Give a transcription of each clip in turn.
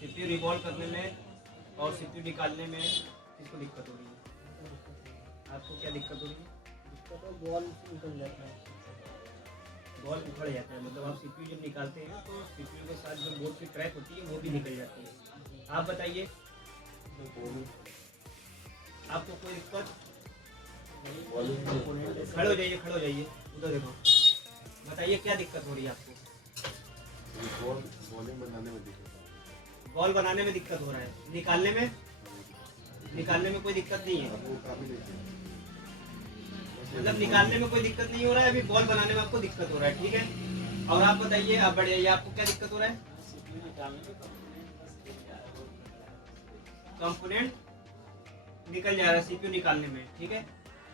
CPU revolve करने में और सीपीयू निकालने में किसको दिक्कत हो रही है? आपको क्या दिक्कत हो रही है? इसका तो बॉल निकल जाता है, बॉल उखड़ जाता है, मतलब आप सीपीयू जब निकालते हैं तो सीपीयू के साथ जो बोर्ड की ट्रैक होती है वो भी निकल जाती है। आप बताइए आपको कोई दिक्कत? खड़े हो जाइए, खड़े हो जाइए, उधर देखो, बताइए क्या दिक्कत हो रही है आपको? बॉल बनाने में दिक्कत हो रहा है, निकालने में? निकालने में कोई दिक्कत नहीं है, मतलब निकालने में कोई दिक्कत नहीं हो रहा है, अभी बॉल बनाने में आपको दिक्कत हो रहा है, ठीक है। और आप बताइए, आप बढ़ जाइए, आपको क्या दिक्कत हो रहा है? कंपोनेंट निकल जा रहा है सीपीयू निकालने में, ठीक है।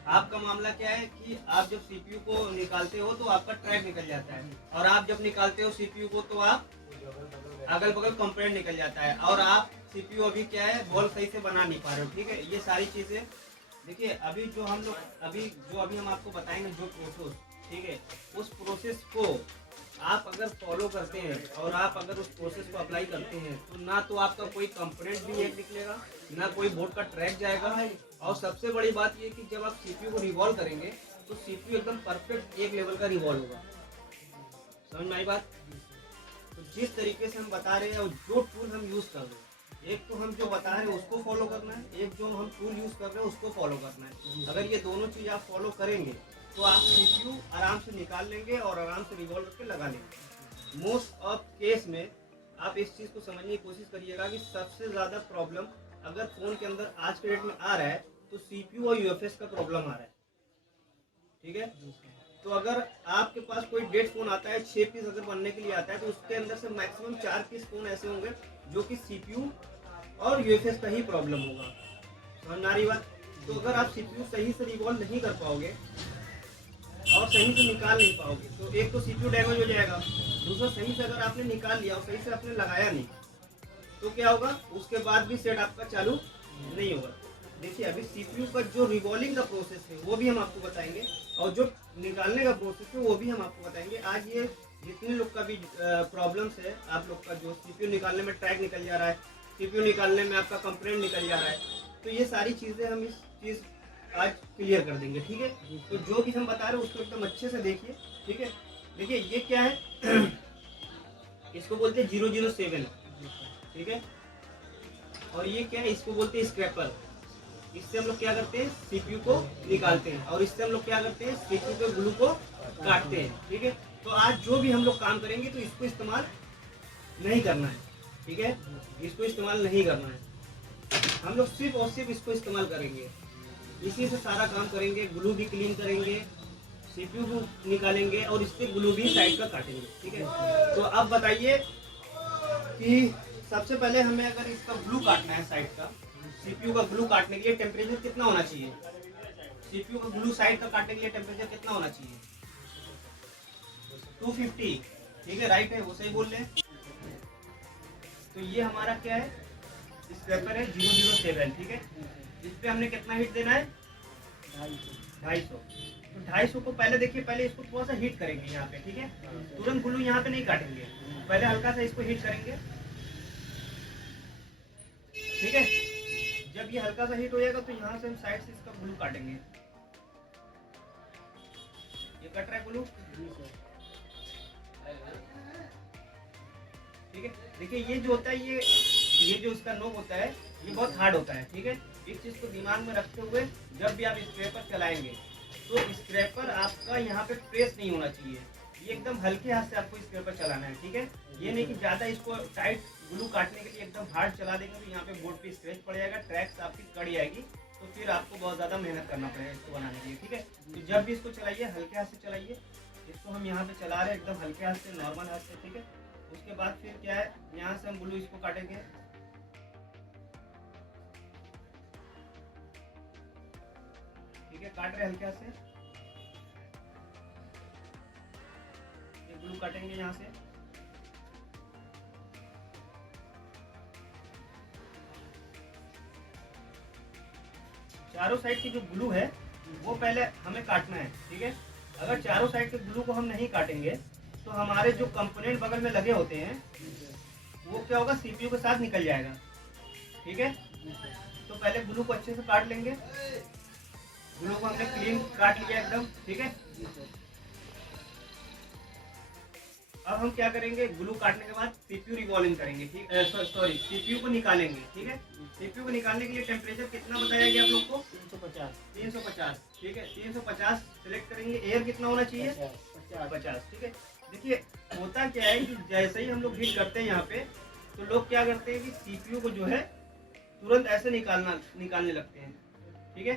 आपका मामला क्या है कि आप जब सीपीयू को निकालते हो तो आपका ट्रैक निकल जाता है, और आप जब निकालते हो सीपीयू को तो आप अगल बगल कंपोनेंट निकल जाता है, और आप सीपीयू अभी क्या है बॉल सही से बना नहीं पा रहे हो, ठीक है। ये सारी चीजें देखिए, अभी जो हम आपको बताएंगे जो प्रोसेस, ठीक है, उस प्रोसेस को आप अगर फॉलो करते हैं और आप अगर उस प्रोसेस को अप्लाई करते हैं तो ना तो आपका कोई कंपोनेंट भी एक निकलेगा, ना कोई बोर्ड का ट्रैक जाएगा, और सबसे बड़ी बात ये कि जब आप सीपीयू को रिवॉल्व करेंगे तो सीपीयू एकदम परफेक्ट एक लेवल का रिवॉल्व होगा। समझ में आई बात? तो जिस तरीके से हम बता रहे हैं और जो टूल हम यूज कर रहे हैं, एक तो हम जो बता रहे हैं उसको फॉलो करना है, एक जो हम टूल यूज कर रहे हैं उसको फॉलो करना है। अगर ये दोनों चीज आप फॉलो करेंगे तो आप सीपीयू आराम से निकाल लेंगे और आराम से रिवॉल्व करके लगा लेंगे। मोस्ट ऑफ केस में आप इस चीज को समझने की कोशिश करिएगा कि सबसे ज्यादा प्रॉब्लम अगर फोन के अंदर आज के डेट में आ रहा है तो सीपीयू और यूएफएस का प्रॉब्लम आ रहा है, ठीक है। तो अगर आपके पास कोई डेढ़ फोन आता है, 6 पीस अगर बनने के लिए आता है तो उसके अंदर से मैक्सिमम 4 पीस फोन ऐसे होंगे जो कि सीपीयू और यूएफएस का ही प्रॉब्लम होगा। समझ में आ रही बात? तो अगर आप सीपीयू सही से रिवॉल्व नहीं कर पाओगे और सही से निकाल नहीं पाओगे तो एक तो सीपीयू डैमेज हो जाएगा, दूसरा सही से अगर आपने निकाल लिया और सही से आपने लगाया नहीं तो क्या होगा, उसके बाद भी सेट आपका चालू नहीं होगा। देखिए, अभी सीपीयू का जो रिवॉल्विंग का प्रोसेस है वो भी हम आपको बताएंगे और जो निकालने का प्रोसेस है वो भी हम आपको बताएंगे। आज ये जितने लोग का भी प्रॉब्लम्स है, आप लोग का जो सीपीयू निकालने में ट्रैक निकल जा रहा है, सीपीयू निकालने में आपका कंपोनेंट निकल जा रहा है, तो ये सारी चीज़ें हम इस चीज़ आज क्लियर कर देंगे, ठीक है। तो जो भी हम बता रहे हैं उसको एकदम अच्छे से देखिए, ठीक है। देखिए ये क्या है, इसको बोलते हैं 007, ठीक है। और ये क्या है, इसको बोलते हैं स्क्रैपर। इससे हम लोग क्या करते हैं, सीपीयू को निकालते हैं, और इससे हम लोग क्या करते हैं, सीपीयू के ग्लू को काटते हैं, ठीक है। तो आज जो भी हम लोग काम करेंगे तो इसको इस्तेमाल नहीं करना है, ठीक है, इसको इस्तेमाल नहीं करना है। हम लोग सिर्फ और सिर्फ इसको इस्तेमाल करेंगे, इसी से सारा काम करेंगे। ग्लू भी क्लीन करेंगे, सीपीयू को निकालेंगे और इससे ग्लू भी साइड का काटेंगे, ठीक है। तो अब बताइए कि सबसे पहले हमें अगर इसका ग्लू काटना है साइड का, सीपीयू का ग्लू काटने के लिए टेम्परेचर कितना होना चाहिए? सीपीयू का ग्लू साइड का काटने के लिए टेम्परेचर कितना होना चाहिए? 250, ठीक है, राइट है, वो सही बोल रहे हैं। तो ये हमारा क्या है, स्क्रैपर है 007, ठीक है। इस पे हमने कितना हीट देना है? 250। तो 250 को पहले देखिए, पहले इसको थोड़ा सा हीट करेंगे यहाँ पे, ठीक है। तुरंत ग्लू यहाँ पे नहीं काटेंगे, पहले हल्का सा इसको हीट करेंगे, ठीक है। जब ये हल्का सा हीट हो जाएगा तो यहाँ से हम साइड से इसका ग्लू काटेंगे। ये कट रहा है ग्लू, ठीक है। देखिए ये जो होता है, ये जो इसका नोक होता है ये बहुत हार्ड होता है, ठीक है। इस चीज को दिमाग में रखते हुए जब भी आप स्क्रैपर चलाएंगे तो स्क्रैपर आपका यहाँ पे प्रेस नहीं होना चाहिए, ये एकदम हल्के हाथ से आपको स्क्रैपर चलाना है, ठीक है। ये नहीं कि ज्यादा इसको टाइट ग्लू काटने के लिए एकदम हार्ड चला देंगे तो यहाँ पे बोर्ड पे स्क्रैच पड़ जाएगा, ट्रैक्स आपकी कट जाएगी, तो फिर आपको बहुत ज्यादा मेहनत करना पड़ेगा इसको बनाने के लिए, ठीक है। तो जब भी इसको चलाइए हल्के हाथ से चलाइए, इसको हम यहाँ पे चला रहे हैं एकदम हल्के हाथ से, नॉर्मल हाथ से, ठीक है। उसके बाद फिर क्या है, यहाँ से हम ग्लू इसको काटेंगे, ठीक है, काट रहे हल्के हाथ से, ये ग्लू काटेंगे यहाँ से, चारों साइड की जो ग्लू है वो पहले हमें काटना है, ठीक है। अगर चारों साइड के ग्लू को हम नहीं काटेंगे तो हमारे जो कंपोनेंट बगल में लगे होते हैं वो क्या होगा, सीपीयू के साथ निकल जाएगा। ठीक है, तो पहले ग्लू को अच्छे से काट लेंगे। ग्लू को हमने क्लीन काट लिया एकदम। ठीक है, अब हम क्या करेंगे, ग्लू काटने के बाद सीपीयू रिवॉल्विंग करेंगे। ठीक है, सॉरी, सीपीयू को निकालेंगे। ठीक है, सीपीयू को निकालने के लिए टेम्परेचर कितना बताया गया आप लोग को? 350। 350। ठीक है, 350 सिलेक्ट करेंगे। एयर कितना होना चाहिए? 50। ठीक है, देखिए होता क्या है कि जैसे ही हम लोग हीट करते हैं यहाँ पे, तो लोग क्या करते हैं कि सीपीयू को जो है तुरंत ऐसे निकालने लगते हैं। ठीक है,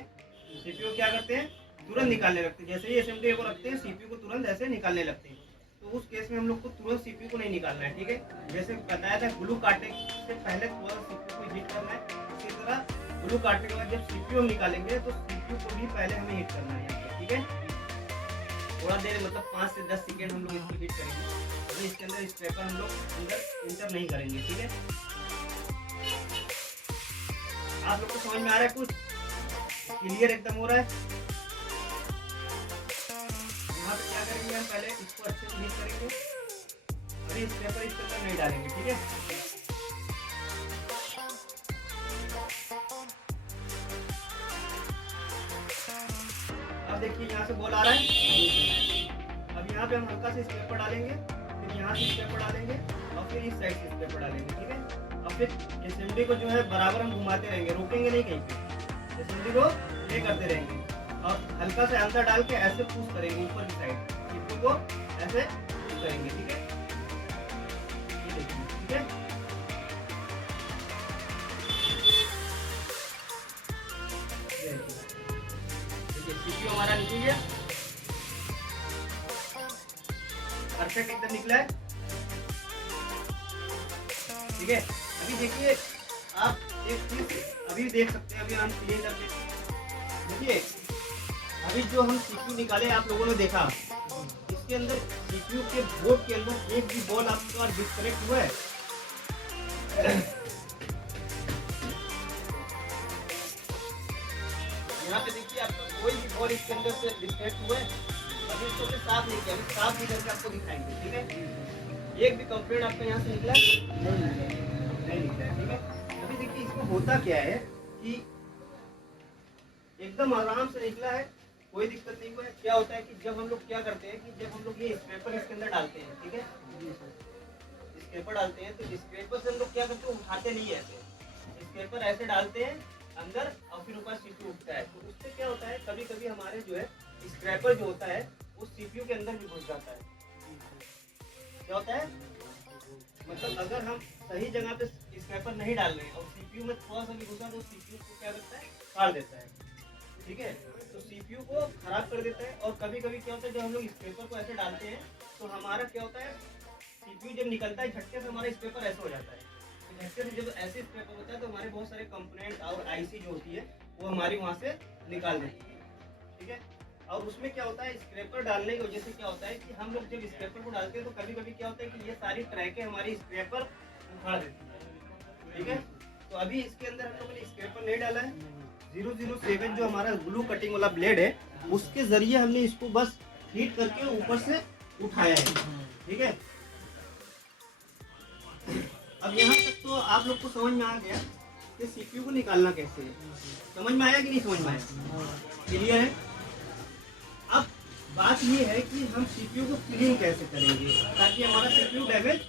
सीपीयू क्या करते हैं, तुरंत निकालने लगते हैं। जैसे ही असेंबली को रखते हैं, सीपीयू को तुरंत ऐसे निकालने लगते हैं। तो उस केस में हम लोग को तुरंत सीपीयू को नहीं निकालना है। ठीक है, जैसे बताया था, ग्लू काटने से पहले थोड़ा सीपीयू को हीट करना है। इसी तरह ग्लू काटने के बाद जब सीपीयू हम निकालेंगे, तो सीपीयू को भी पहले हमें हीट करना है यहाँ पे। ठीक है, थोड़ा देर, मतलब 5 से 10 सेकेंड हम लोग इसको हीट करेंगे। अभी इसके अंदर स्क्रैपर हम लोग अंदर इंटर नहीं करेंगे। ठीक है, आप लोग को समझ में आ रहा है? कुछ क्लियर एकदम हो रहा है? यहाँ पे क्या करेंगे, हम पहले इसको अच्छे से हीट करेंगे। अभी स्क्रैपर इसके अंदर नहीं डालेंगे। ठीक है, अब देखिए यहाँ से बॉल आ रहा है। अब यहाँ पे हम हल्का से स्क्रैपर डालेंगे, फिर यहाँ से स्क्रैपर डालेंगे, और फिर इस साइड से स्क्रैपर डालेंगे। ठीक है, और फिर असेंबली को जो है बराबर हम घुमाते रहेंगे, रोकेंगे नहीं कहीं पे। असेंबली को प्ले करते रहेंगे और हल्का से अंदर डाल के ऐसे पुश करेंगे ऊपर की साइड, सीपीयू को ऐसे पुश करेंगे। ठीक है, ये देखिए। ठीक है, देखिए सीपीयू हमारा निकल गया, परफेक्ट एकदम निकला है। ठीक है, अभी देखिए आप एक चीज अभी देख सकते हैं। अभी हम क्लीन करके देखिए, अभी जो हम सीपीयू निकाले आप लोगों ने देखा, इसके अंदर सीपीयू के बोर्ड के अंदर एक भी बॉल आपके पास डिस्कनेक्ट हुआ है? यहाँ पे देखिए, आपका कोई भी बॉल इसके अंदर से डिस्कनेक्ट हुआ है? अभी इसको हमने साफ नहीं किया, अभी साफ भी करके आपको दिखाएंगे। ठीक है, एक भी कंप्लेंट आपका यहाँ से निकला नहीं निकला है। ठीक है, अभी देखिए इसमें होता क्या है कि एकदम आराम से निकला है, कोई दिक्कत नहीं हुआ है। क्या होता है कि जब हम लोग क्या करते हैं कि जब हम लोग ये स्क्रैपर इसके अंदर डालते हैं, ठीक है, स्क्रैपर डालते हैं, तो स्क्रैपर से हम लोग क्या करते हैं, उठाते नहीं है ऐसे। स्क्रैपर ऐसे डालते हैं अंदर और फिर ऊपर सीपीयू उठता है। तो उससे क्या होता है, कभी कभी हमारे जो है स्क्रैपर जो होता है वो सीपीयू के अंदर भी घुस जाता है। क्या होता है, मतलब अगर हम सही जगह पे स्क्रैपर नहीं डाल रहे हैं और सीपीयू में थोड़ा सा भी घुसा, तो सीपीयू को क्या करता है, फाड़ देता है। ठीक है, तो सीपीयू को खराब कर देता है। और कभी कभी क्या होता है, जब हम लोग स्क्रैपर को ऐसे डालते हैं, तो हमारा क्या होता है, सीपीयू जब निकलता है झटके से हमारा स्क्रैपर ऐसे हो जाता है। तो झटके से जब ऐसे स्क्रैपर होता है, तो हमारे बहुत सारे कंपोनेंट और आईसी जो होती है वो हमारी वहाँ से निकाल देती है। ठीक है, और उसमें क्या होता है, स्क्रैपर डालने की वजह से क्या होता है कि हम लोग जब स्क्रैपर को डालते हैं, तो कभी कभी क्या होता है कि ये सारी ट्रैकें हमारी स्क्रैपर उखाड़ देती है। ठीक है, तो अभी इसके अंदर हम लोगों ने स्क्रैपर नहीं डाला है। 007 जो हमारा ग्लू कटिंग वाला ब्लेड है, उसके जरिए हमने इसको बस हीट करके ऊपर से उठाया है। ठीक है, अब यहाँ तक तो आप लोग को समझ में आ गया कि सीपीयू को निकालना कैसे है। समझ में आया कि नहीं समझ में आया? क्लियर है? अब बात ये है कि हम सीपीयू को क्लीन कैसे करेंगे ताकि हमारा सीपीयू डैमेज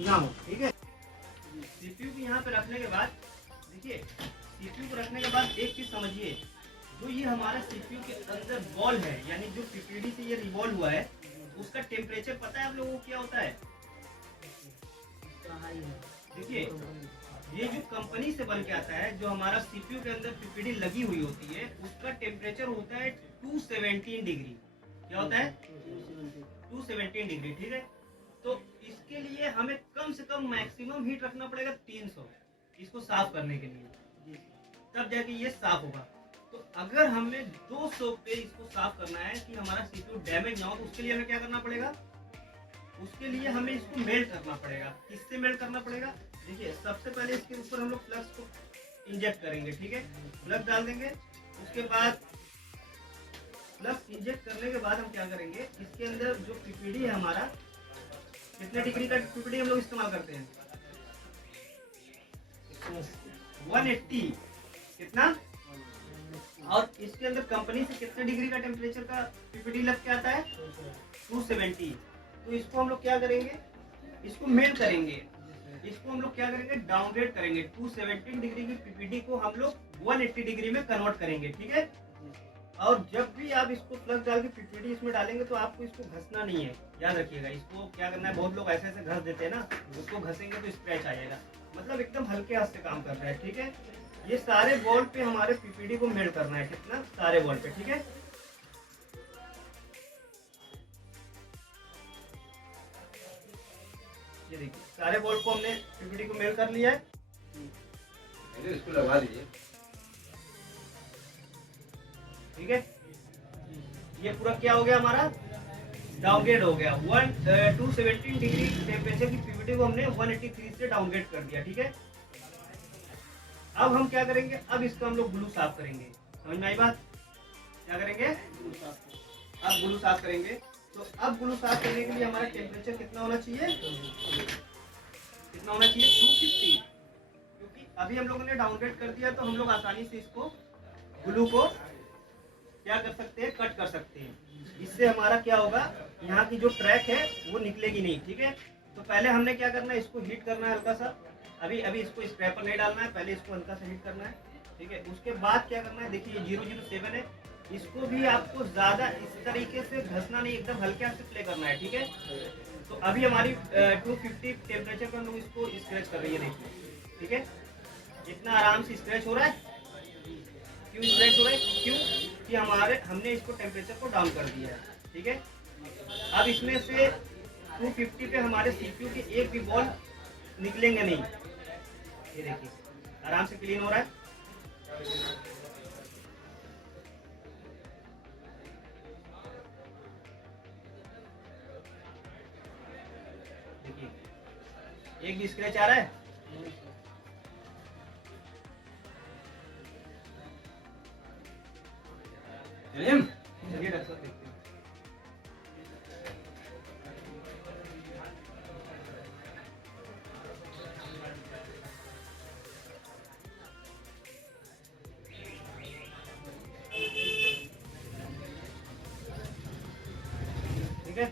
ना हो। ठीक है, सीपीयू को यहाँ पे रखने के बाद देखिए, सीपीयू को रखने के बाद एक चीज समझिए, जो ये हमारा सीपीयू के अंदर बॉल है, यानी जो पीपीडी से ये रिवॉल्व हुआ है, उसका टेम्परेचर पता है आप लोगों को क्या होता है? देखिए, ये जो कंपनी से बन के आता है, जो हमारा सीपीयू के अंदर पीपीडी लगी हुई होती है, उसका टेम्परेचर होता है 217 डिग्री। क्या होता है? 217 डिग्री। ठीक है, तो इसके लिए हमें कम से कम मैक्सिमम हीट रखना पड़ेगा 300 इसको साफ करने के लिए, तब जाके ये साफ होगा। तो अगर हमें 200 पे इसको साफ करना है कि हमारा सीपीयू डैमेज ना हो, तो उसके लिए हमें क्या करना पड़ेगा, उसके लिए हमें इसको मेल्ट करना पड़ेगा। किससे मेल्ट करना पड़ेगा? देखिए, सबसे पहले इसके ऊपर हम लोग फ्लक्स को इंजेक्ट करेंगे। ठीक है, फ्लक्स डाल देंगे। उसके बाद फ्लक्स इंजेक्ट करने के बाद हम क्या करेंगे, इसके अंदर जो पीपीडी है हमारा, कितने डिग्री का पीपीडी हम लोग इस्तेमाल करते हैं? 180 कितना, और इसके अंदर कंपनी से कितने डिग्री का टेम्परेचर का पीपीटी लग के आता है 270। तो इसको हम लोग क्या करेंगे, इसको मेल करेंगे, इसको हम लोग क्या करेंगे डाउनग्रेड करेंगे। 217 डिग्री की पीपीटी को हम लोग 180 डिग्री में कन्वर्ट करेंगे, ठीक है। और जब भी आप इसको फ्लक्स डाल के पीपीटी इसमें डालेंगे तो आपको इसको घसना नहीं है, याद रखिएगा। इसको क्या करना है, बहुत लोग ऐसे ऐसे घस देते हैं ना, उसको घसेंगे तो स्क्रैच आ जाएगा। मतलब एकदम हल्के हाथ से काम कर रहा है, ठीक है। ये सारे बॉल पे हमारे पीपीटी को मेल्ट करना है, कितना, सारे बॉल पे, ठीक है। ये देखिए सारे बॉल को हमने पीपीटी को मेल कर लिया है। इसको लगा दीजिए, ठीक है। ये पूरा क्या हो गया हमारा, डाउनग्रेड हो गया। 217 डिग्री टेम्परेचर की पीवीटी को हमने 183 से डाउनग्रेड कर दिया, ठीक है। अब हम क्या करेंगे, अब इसका हम लोग ग्लू साफ करेंगे। समझ में आई बात, क्या करेंगे, अब ग्लू साफ करेंगे। तो अब ग्लू साफ करने के लिए हमारा टेम्परेचर कितना होना चाहिए, कितना होना चाहिए 250, क्योंकि अभी हम लोगों ने डाउनग्रेड कर दिया तो हम लोग आसानी से इसको ग्लू को क्या कर सकते हैं, कट कर सकते हैं। इससे हमारा क्या होगा, यहाँ की जो ट्रैक है वो निकलेगी नहीं, ठीक है। तो पहले हमने क्या करना है, इसको हीट करना है हल्का सा। अभी इसको स्क्रैपर नहीं डालना है, पहले इसको हल्का सा हीट करना है, ठीक है। उसके बाद क्या करना है, देखिए ये 007 है, इसको भी आपको ज्यादा इस तरीके से घसना नहीं, एकदम हल्के हाथ से प्ले करना है, ठीक है। तो अभी हमारी 250 टेम्परेचर पर हम लोग इसको स्क्रैच कर रही है, देखिए, ठीक है। इतना आराम से स्क्रैच हो रहा है। क्यों स्क्रैच हो रहा है, क्यों कि हमने इसको टेम्परेचर को डाउन कर दिया है, ठीक है। अब इसमें से 250 पे हमारे सीपीयू के एक भी बॉल निकलेंगे नहीं। ये देखिए आराम से क्लीन हो रहा है। देखिए एक भी स्क्रैच आ रहा है, चलिए रख सकते हैं। ठीक है,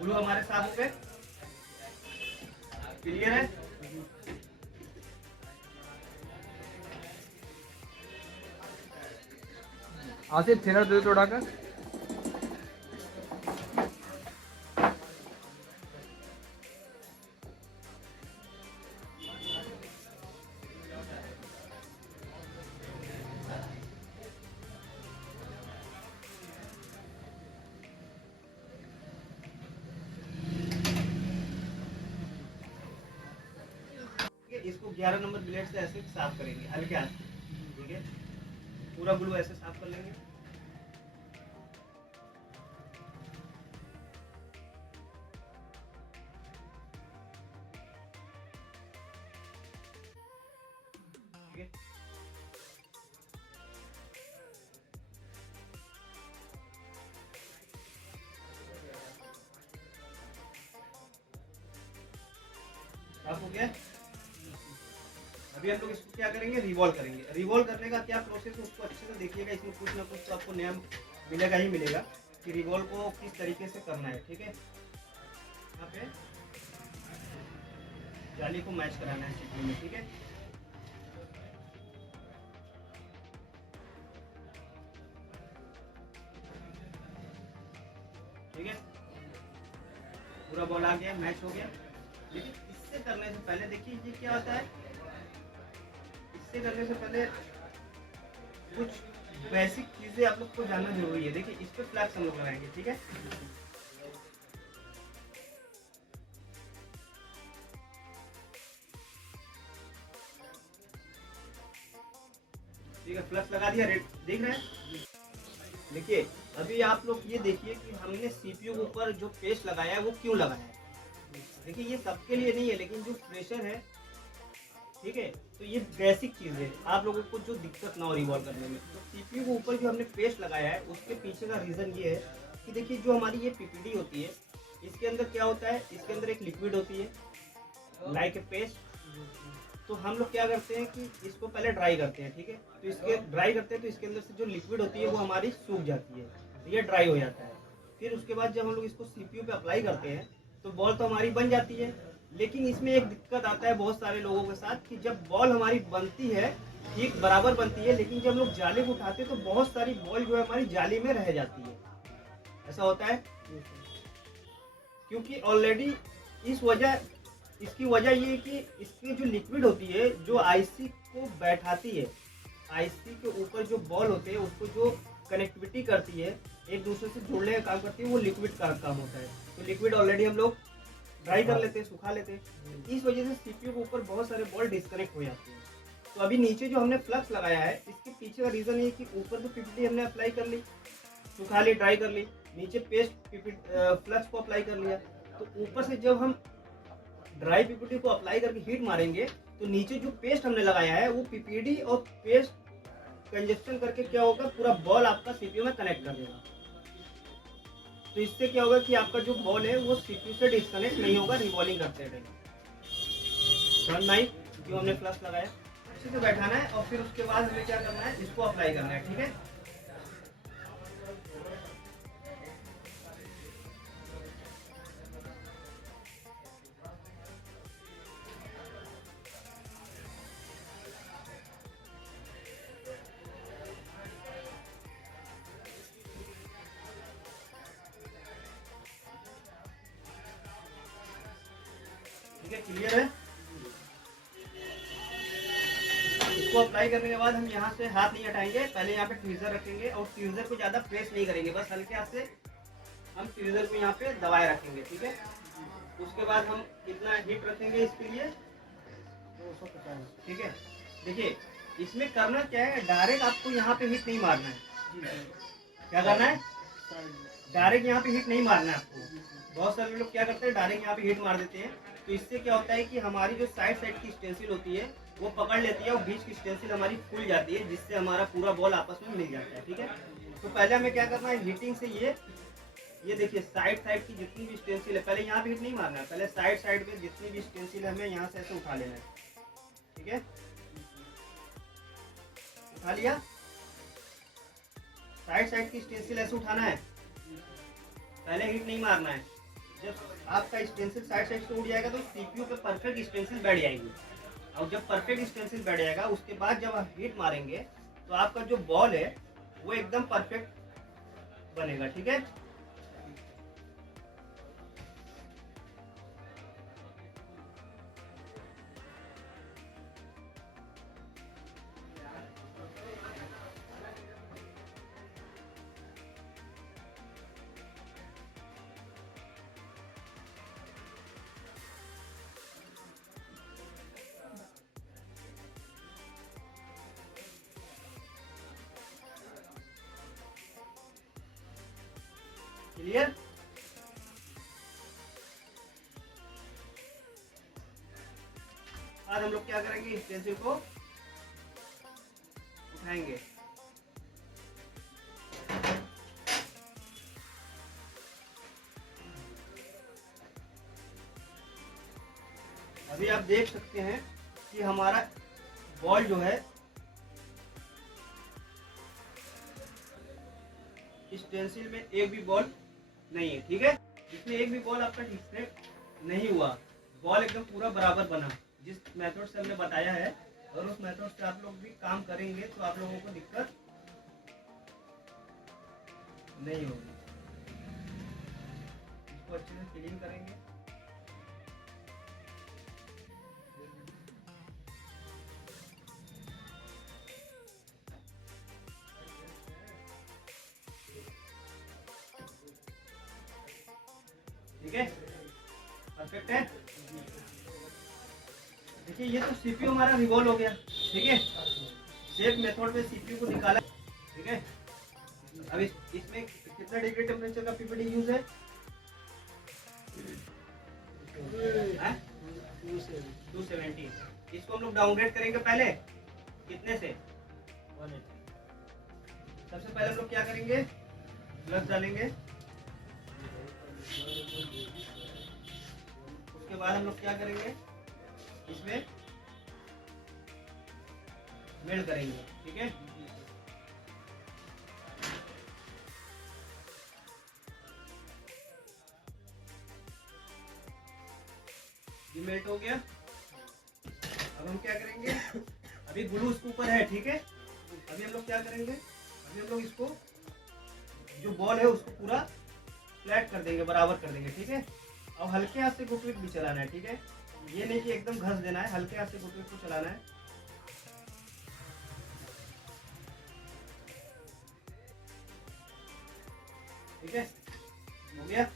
ग्लू हमारे साथ हो गए, क्लियर है। आसिफ थिनर दे दो थोड़ा का। इसको 11 नंबर ब्लेड से ऐसे साफ करेंगे हल्के हाथ, ठीक है। पूरा ग्लू ऐसे साफ कर लेंगे। ठीक है, साफ हो गया। अभी हम लोग इसको क्या करेंगे, रिवॉल्व करेंगे। रिवॉल्व करने का क्या प्रोसेस है उसको अच्छे से देखिएगा, इसमें कुछ ना कुछ तो आपको नया मिलेगा ही मिलेगा कि रिवॉल्व को किस तरीके से करना है, ठीक है। यहाँ पे जाली को मैच कराना है सीपीयू में, ठीक है। ठीक है, पूरा बॉल आ गया, मैच हो गया। लेकिन इससे करने से पहले देखिए ये क्या होता है, इससे करने से पहले कुछ बेसिक चीजें आप लोग को जानना जरूरी है। देखिए इस पे फ्लैक्स हम लोग लगाएंगे, ठीक है। ठीक है, फ्लक्स लगा दिया, रेड देख रहे हैं। देखिए अभी आप लोग ये देखिए कि हमने सीपीयू के ऊपर जो पेस्ट लगाया है वो क्यों लगाया है। देखिए ये सबके लिए नहीं है, लेकिन जो प्रेशर है, ठीक है, तो ये बेसिक चीज है आप लोगों को जो दिक्कत ना हो रिवॉल्व करने में। तो सीपीयू के ऊपर जो हमने पेस्ट लगाया है उसके पीछे का रीजन ये है कि देखिए जो हमारी ये पीपीडी होती है इसके अंदर क्या होता है, इसके अंदर एक लिक्विड होती है लाइक ए पेस्ट, तो हम लोग क्या करते हैं कि इसको पहले ड्राई करते हैं, ठीक है। तो इसके ड्राई करते हैं तो इसके अंदर से जो लिक्विड होती है वो हमारी सूख जाती है, तो ये ड्राई हो जाता है। फिर उसके बाद जब हम लोग इसको सीपीयू पे अप्लाई करते हैं तो बॉल तो हमारी बन जाती है, लेकिन इसमें एक दिक्कत आता है बहुत सारे लोगों के साथ कि जब बॉल हमारी बनती है ठीक बराबर बनती है, लेकिन जब हम लोग जाली को उठाते हैं तो बहुत सारी बॉल जो है हमारी जाली में रह जाती है। ऐसा होता है क्योंकि ऑलरेडी इसकी वजह ये है कि इसकी जो लिक्विड होती है जो आईसी को बैठाती है, आईसी के ऊपर जो बॉल होते हैं उसको जो कनेक्टिविटी करती है, एक दूसरे से जोड़ने का काम करती है, वो लिक्विड का काम होता है। तो लिक्विड ऑलरेडी हम लोग ड्राई कर लेते हैं, सुखा लेते हैं, इस वजह से सीपीयू के ऊपर बहुत सारे बॉल डिस्कनेक्ट हो जाते हैं। तो अभी नीचे जो हमने फ्लक्स लगाया है इसके पीछे का रीज़न ये कि ऊपर तो पीपीटी हमने अप्लाई कर ली, सुखा ली, ड्राई कर ली, नीचे पेस्ट फ्लक्स को अप्लाई कर लिया, तो ऊपर से जब हम ड्राई पीपीटी को अप्लाई करके हीट मारेंगे तो नीचे जो पेस्ट हमने लगाया है वो पीपीडी और पेस्ट कंजक्शन करके क्या होगा, पूरा बॉल आपका सीपीयू में कनेक्ट कर देगा। तो इससे क्या होगा कि आपका जो बॉल है वो सीपीयू से डिस्कनेक्ट नहीं होगा रिवॉल्विंग करते रहेगा। जो हमने फ्लक्स लगाया अच्छे से बैठाना है और फिर उसके बाद हमें क्या करना है, इसको अप्लाई करना है, ठीक है। ठीक है, क्लियर है। इसको अप्लाई करने के बाद हम यहाँ से हाथ नहीं हटाएंगे, पहले यहाँ पे ट्वीजर रखेंगे और ट्वीजर को ज़्यादा प्रेस नहीं करेंगे, बस हल्के हाथ से हम ट्वीजर को यहाँ पे दबाए रखेंगे, ठीक है। उसके बाद हम कितना हीट रखेंगे इसके लिए 250। ठीक है। देखिए इसमें करना क्या है, डायरेक्ट आपको यहाँ पे हीट नहीं मारना है। क्या करना है, डायरेक्ट यहाँ पे हीट नहीं मारना है आपको। बहुत सारे लोग क्या करते हैं, डायरेक्ट यहाँ पे हीट मार देते हैं, तो इससे क्या होता है कि हमारी जो साइड की स्टेंसिल होती है वो पकड़ लेती है और बीच की स्टेंसिल हमारी खुल जाती है, जिससे हमारा पूरा बॉल आपस में मिल जाता है, ठीक है। तो पहले हमें क्या करना है, हीटिंग से ये देखिए साइड की जितनी भी स्टेंसिल है, पहले यहाँ पे हीट नहीं मारना है, पहले साइड पे जितनी भी स्टेंसिल है हमें यहाँ से ऐसे उठा लेना है, ठीक है। उठा लिया, साइड की स्टेंसिल ऐसे उठाना है, पहले हीट नहीं मारना है। जब आपका स्टेंसिल साइड से उठ जाएगा तो सीपीयू पे परफेक्ट स्टेंसिल बैठ जाएगी, और जब परफेक्ट स्टेंसिल बैठ जाएगा उसके बाद जब आप हीट मारेंगे तो आपका जो बॉल है वो एकदम परफेक्ट बनेगा, ठीक है। क्लियर। आज हम लोग क्या करेंगे, इस पेंसिल को उठाएंगे, अभी आप देख सकते हैं कि हमारा बॉल जो है इस पेंसिल में एक भी बॉल नहीं है, ठीक है। इसमें एक भी बॉल आपका डिस्कनेक्ट नहीं हुआ, बॉल एकदम पूरा बराबर बना, जिस मेथड से हमने बताया है, और उस मेथड से आप लोग भी काम करेंगे तो आप लोगों को दिक्कत नहीं होगी। इसको अच्छे से क्लीन करेंगे, ठीक है, परफेक्ट है। देखिए ये तो सीपीयू हमारा रिवॉल्व हो गया, ठीक है, शेप मेथड पे सीपीयू को निकाला, ठीक है। अब इसमें कितना डिग्री टेम्परेचर का पीपीडी यूज है, 270। इसको हम लोग डाउनग्रेड करेंगे पहले कितने से, 180। सबसे पहले हम लोग क्या करेंगे, फ्लक्स डालेंगे, उसके बाद हम लोग क्या करेंगे, इसमें मेल्ट करेंगे, ठीक है। ये मेल्ट हो गया। अब हम क्या करेंगे, अभी ग्लू उसके ऊपर है, ठीक है। अभी हम लोग क्या करेंगे, अभी हम लोग इसको जो बॉल है उसको पूरा फ्लैट कर देंगे, बराबर कर देंगे, ठीक है। और हल्के हाथ से गुटविक भी चलाना है, ठीक है। ये नहीं कि एकदम घस देना है, हल्के हाथ से गुटविक को चलाना है। ठीक है, हो गया।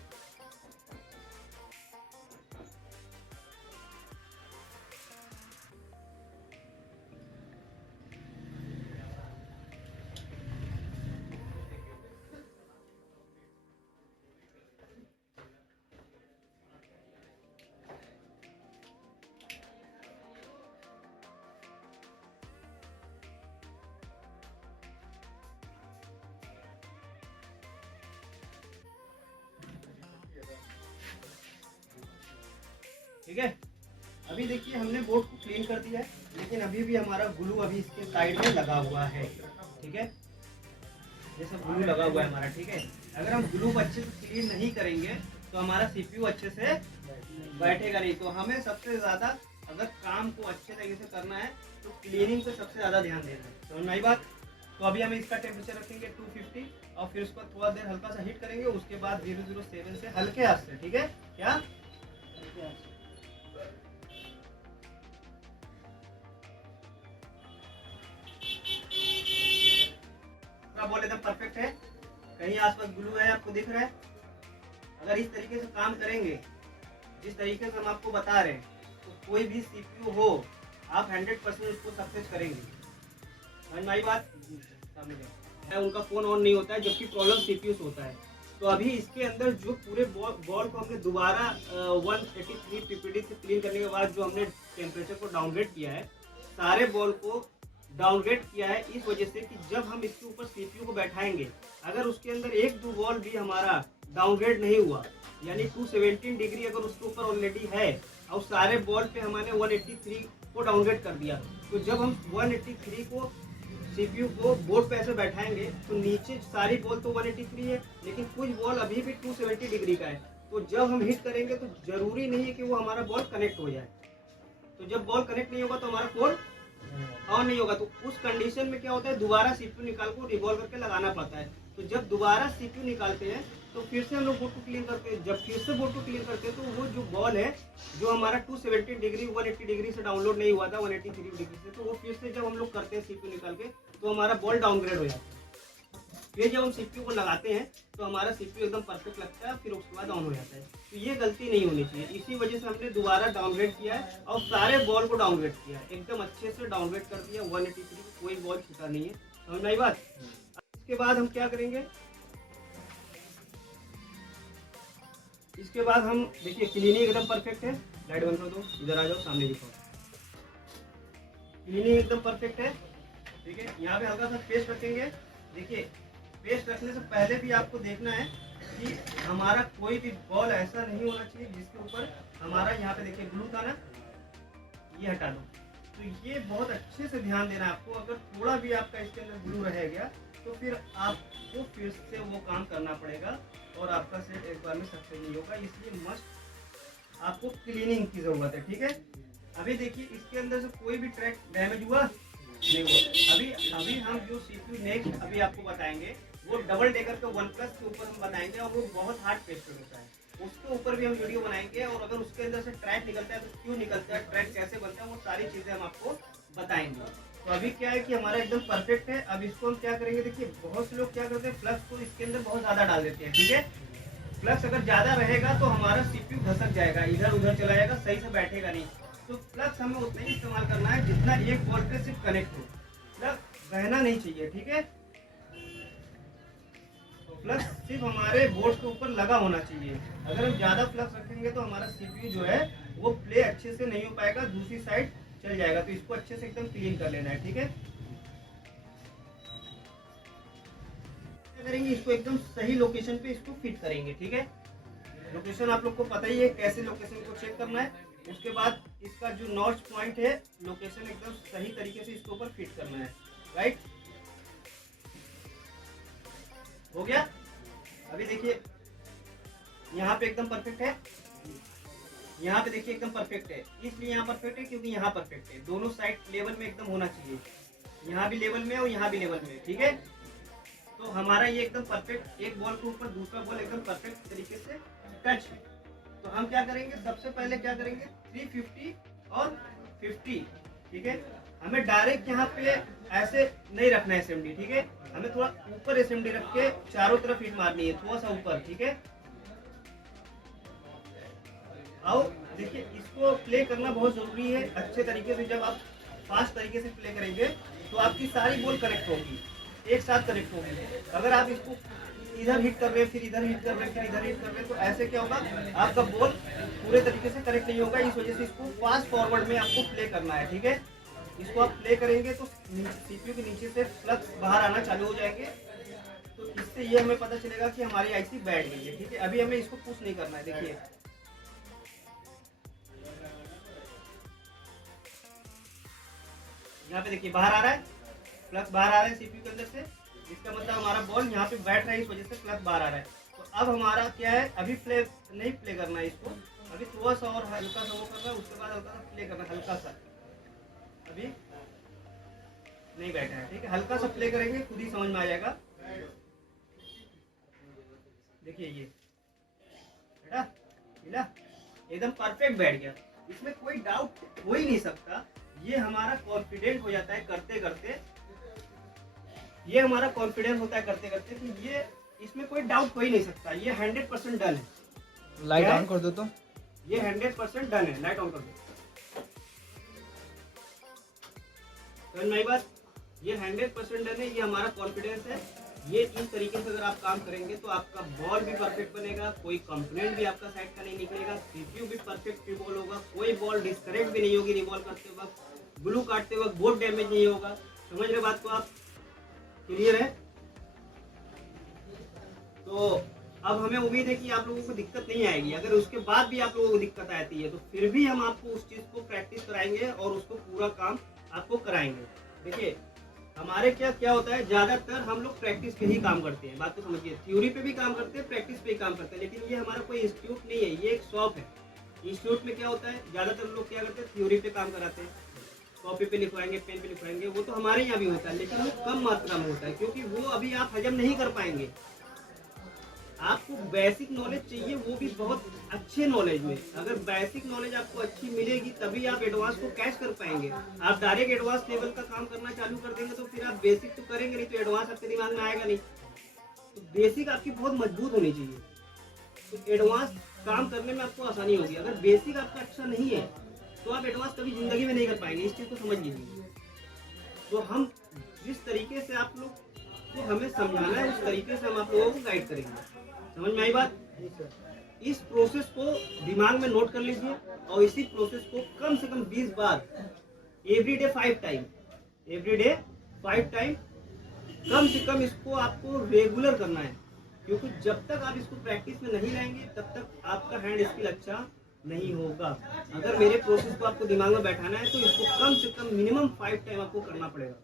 ठीक है, अभी देखिए हमने बोर्ड को क्लीन कर दिया है, लेकिन अभी भी हमारा ग्लू अभी इसके साइड में लगा हुआ है, ठीक है। ये सब ग्लू लगा हुआ है हमारा, ठीक है। अगर हम ग्लू को अच्छे से क्लीन नहीं करेंगे तो हमारा सीपीयू अच्छे से बैठेगा नहीं। तो हमें सबसे ज्यादा अगर काम को अच्छे तरीके से करना है तो क्लीनिंग पे सबसे ज्यादा ध्यान देना है, समझ में आई बात। तो अभी हम इसका टेम्परेचर रखेंगे 250 और फिर उसको थोड़ा देर हल्का सा हीट करेंगे, उसके बाद 007 से हल्के हाथ से, ठीक है। क्या बॉल एकदम परफेक्ट है, कहीं आसपास ग्लू है आपको दिख रहा है। अगर इस तरीके से काम करेंगे जिस तरीके से हम आपको बता रहे हैं तो कोई भी सीपीयू हो आप 100% उसको सक्सेस करेंगे, समझ में आई बात। उनका फोन ऑन नहीं होता है जबकि प्रॉब्लम सीपीयू से होता है। तो अभी इसके अंदर जो पूरे बॉल को हमने दोबारा 183 पीपीडी से क्लीन करने के बाद जो हमने टेम्परेचर को डाउनग्रेड किया है, सारे बॉल को डाउनग्रेड किया है इस वजह से कि जब हम इसके ऊपर सीपीयू को बैठाएंगे अगर उसके अंदर एक दो बॉल भी हमारा डाउनग्रेड नहीं हुआ, यानी 217 डिग्री अगर उसके ऊपर ऑलरेडी है और सारे बॉल पे हमने 183 को डाउनग्रेड कर दिया, तो जब हम 183 को सीपीयू को बोर्ड पे ऐसे बैठाएंगे तो नीचे सारी बॉल तो 183 है लेकिन कुछ बॉल अभी भी 270 डिग्री का है। तो जब हम हिट करेंगे तो जरूरी नहीं है कि वो हमारा बॉल कनेक्ट हो जाए। तो जब बॉल कनेक्ट नहीं होगा तो हमारा फोन ऑन नहीं होगा। तो उस कंडीशन में क्या होता है, दोबारा सीपीयू निकाल को रिवॉल्व करके लगाना पड़ता है। तो जब दोबारा सीपीयू निकालते हैं तो फिर से हम लोग बोर्ड को क्लीन करते हैं। जब फिर से बोर्ड को क्लीन करते हैं तो वो जो बॉल है जो हमारा 270 डिग्री 180 डिग्री से डाउनलोड नहीं हुआ था 183 डिग्री से, तो वो फिर से जब हम लोग करते हैं सीपीयू निकाल के तो हमारा बॉल डाउनग्रेड हो जाता है। फिर जब हम सीपीयू को लगाते हैं तो हमारा सीपीयू एकदम परफेक्ट लगता है, फिर उसके बाद ऑन हो जाता है। तो ये गलती नहीं होनी चाहिए, इसी वजह से हमने दोबारा डाउनग्रेड किया है और सारे बॉल को डाउनग्रेड किया है, एकदम अच्छे से डाउनग्रेड कर दिया। 183 कोई बॉल छूटा नहीं है, समझ में आई बात। इसके बाद हम क्या करेंगे, इसके बाद हम देखिए क्लीनिंग एकदम परफेक्ट है। लाइट बंद कर दो, इधर आ जाओ, सामने दिखाओ। क्लीनिंग एकदम परफेक्ट है, ठीक है। यहाँ पे हल्का सा पेस्ट रखेंगे। देखिए पेस्ट रखने से पहले भी आपको देखना है कि हमारा कोई भी बॉल ऐसा नहीं होना चाहिए जिसके ऊपर हमारा यहाँ पे देखिए ग्लू था ना, ये हटा दो। तो ये बहुत अच्छे से ध्यान देना है आपको। अगर थोड़ा भी आपका इसके अंदर ग्लू रह गया तो फिर आपको फिर से वो काम करना पड़ेगा और आपका सेट एक बार में सक्सेस नहीं होगा। इसलिए मस्ट आपको क्लीनिंग की जरूरत है, ठीक है। अभी देखिए इसके अंदर से कोई भी ट्रैक डैमेज हुआ नहीं हुआ। अभी हम जो सीपीयू नेक्स्ट अभी आपको बताएंगे वो डबल डेकर के OnePlus के ऊपर हम बनाएंगे और वो बहुत हार्ड पेस्टेड होता है, उसके ऊपर भी हम वीडियो बनाएंगे। और अगर उसके अंदर से ट्रैक निकलता है तो क्यों निकलता है, ट्रैक कैसे बनता है, वो सारी चीजें हम आपको बताएंगे। तो अभी क्या है कि हमारा एकदम परफेक्ट है। अब इसको हम क्या करेंगे, देखिए बहुत से लोग क्या करते हैं फ्लक्स को इसके अंदर बहुत ज्यादा डाल देते हैं, ठीक है। फ्लक्स अगर ज्यादा रहेगा तो हमारा सीपीयू घसक जाएगा, इधर उधर चला जाएगा, सही से बैठेगा नहीं। तो फ्लक्स हमें उतना ही इस्तेमाल करना है जितना एक बॉल पे सिर्फ कनेक्ट हो, फ्लक्स बहना नहीं चाहिए, ठीक है। तो फ्लक्स सिर्फ हमारे बोर्ड के ऊपर लगा होना चाहिए। अगर हम ज्यादा फ्लक्स रखेंगे तो हमारा सीपीयू जो है वो प्ले अच्छे से नहीं हो पाएगा, दूसरी साइड चल जाएगा। तो इसको अच्छे से एकदम क्लीन कर लेना है, ठीक है। करेंगे इसको एकदम सही लोकेशन पे इसको फिट करेंगे, ठीक है। लोकेशन आप लोग को पता ही है, कैसे लोकेशन को चेक करना है। उसके बाद इसका जो नॉच पॉइंट है लोकेशन एकदम सही तरीके से इसके ऊपर फिट करना है। राइट, हो गया। अभी देखिए यहाँ पे एकदम परफेक्ट है, यहाँ पे देखिए एकदम परफेक्ट है। इसलिए यहाँ परफेक्ट है क्योंकि यहाँ परफेक्ट है, दोनों साइड लेवल में एकदम होना चाहिए, यहाँ भी लेवल में और यहाँ भी लेवल में। ठीक है, तो हमारा ये एकदम परफेक्ट, एक बॉल के ऊपर दूसरा बॉल एकदम परफेक्ट तरीके से टच है। तो हम क्या करेंगे, सबसे पहले क्या करेंगे 350 और 50। ठीक है, हमें डायरेक्ट यहाँ पे ऐसे नहीं रखना है एसएमडी। ठीक है, हमें थोड़ा ऊपर एसएमडी रख के चारों तरफ हिट मारनी है, थोड़ा सा ऊपर। ठीक है, आओ देखिए इसको प्ले करना बहुत जरूरी है अच्छे तरीके से। जब आप फास्ट तरीके से प्ले करेंगे तो आपकी सारी बॉल करेक्ट होगी, एक साथ करेक्ट होगी। अगर आप इसको इधर हिट कर रहे हैं, फिर इधर हिट कर रहे हैं, फिर इधर हिट कर रहे हैं, तो ऐसे क्या होगा, आपका बॉल पूरे तरीके से करेक्ट नहीं होगा। इस वजह से इसको फास्ट फॉरवर्ड में आपको प्ले करना है। ठीक है, इसको आप प्ले करेंगे तो सीपीयू के नीचे से फ्लक्स बाहर आना चालू हो जाएंगे, तो इससे ये हमें पता चलेगा कि हमारी आईसी बैठ गई है। ठीक है, अभी हमें इसको पुश नहीं करना है। देखिए यहाँ पे देखिए बाहर आ रहा है, फ्लक्स बाहर आ रहा है सीपीयू के अंदर से, इसका मतलब हमारा बॉल यहाँ पे बैठ रहा है, इस वजह से फ्लक्स बाहर आ रहा है। तो अब हमारा क्या है, अभी प्ले नहीं प्ले करना है इसको, अभी थोड़ा सा और हल्का सा वो करना है, उसके बाद हल्का सा प्ले करना है, हल्का सा। अभी नहीं बैठा है। ठीक है, हल्का सा प्ले करेंगे, खुद ही समझ में आ जाएगा। देखिए ये बेटा मिला, एकदम परफेक्ट बैठ गया, इसमें कोई डाउट हो ही नहीं सकता। ये हमारा कॉन्फिडेंट हो जाता है करते करते, ये हमारा कॉन्फिडेंस होता है करते करते कि ये इसमें कोई डाउट हो ही नहीं सकता, ये 100% डन है। लाइट ऑन कर दो तो ये 100% डन है। लाइट ऑन कर दो, समझ में आई बात, ये 100% डन है, ये हमारा कॉन्फिडेंस है। ये इस तरीके से अगर आप काम करेंगे तो आपका बॉल भी परफेक्ट बनेगा, कोई कंपोनेंट भी आपका साइड का नहीं निकलेगा, सीपीयू भी परफेक्ट रिवॉल्व होगा, कोई बॉल डिस्करेक्ट भी नहीं होगी रिवॉल्व करते वक्त, ग्लू काटते वक्त बोर्ड डैमेज नहीं होगा। समझ रहे बात को आप, क्लियर है? तो अब हमें उम्मीद है कि आप लोगों को दिक्कत नहीं आएगी। अगर उसके बाद भी आप लोगों को दिक्कत आती है तो फिर भी हम आपको उस चीज को प्रैक्टिस कराएंगे और उसको पूरा काम आपको कराएंगे। देखिए हमारे क्या होता है, ज्यादातर हम लोग प्रैक्टिस पे ही काम करते हैं, बात को समझिए। थ्योरी पे भी काम करते हैं, प्रैक्टिस पे ही काम करते हैं, लेकिन ये हमारा कोई इंस्टीट्यूट नहीं है, ये एक शॉप है। इंस्टीट्यूट में क्या होता है, ज्यादातर लोग क्या करते हैं, थ्योरी पे काम कराते हैं, कॉपी पे लिखवाएंगे, पेन पे लिखवाएंगे। वो तो हमारे यहाँ भी होता है, लेकिन वो कम मात्रा में होता है, क्योंकि वो अभी आप हजम नहीं कर पाएंगे। आपको बेसिक नॉलेज चाहिए, वो भी बहुत अच्छे नॉलेज में। अगर बेसिक नॉलेज आपको अच्छी मिलेगी तभी आप एडवांस को कैच कर पाएंगे। आप डायरेक्ट एडवांस लेवल का काम करना चालू कर देंगे तो फिर आप बेसिक तो करेंगे नहीं, तो एडवांस आपके दिमाग में आएगा नहीं। तो बेसिक आपकी बहुत मजबूत होनी चाहिए, तो एडवांस काम करने में आपको आसानी होगी। अगर बेसिक आपका अच्छा नहीं है तो आप एडवांस कभी जिंदगी में नहीं कर पाएंगे, इस चीज़ को समझ लीजिए। तो हम जिस तरीके से आप लोग को हमें समझाना है उस तरीके से हम आप लोगों को गाइड करेंगे। समझ में आई बात? इस प्रोसेस को दिमाग में नोट कर लीजिए और इसी प्रोसेस को कम से कम 20 बार एवरीडे 5 टाइम, एवरीडे 5 टाइम कम से कम इसको आपको रेगुलर करना है। क्योंकि जब तक आप इसको प्रैक्टिस में नहीं लाएंगे तब तक आपका हैंड स्किल अच्छा नहीं होगा। अगर मेरे प्रोसेस को आपको दिमाग में बैठाना है तो इसको कम से कम मिनिमम 5 टाइम आपको करना पड़ेगा।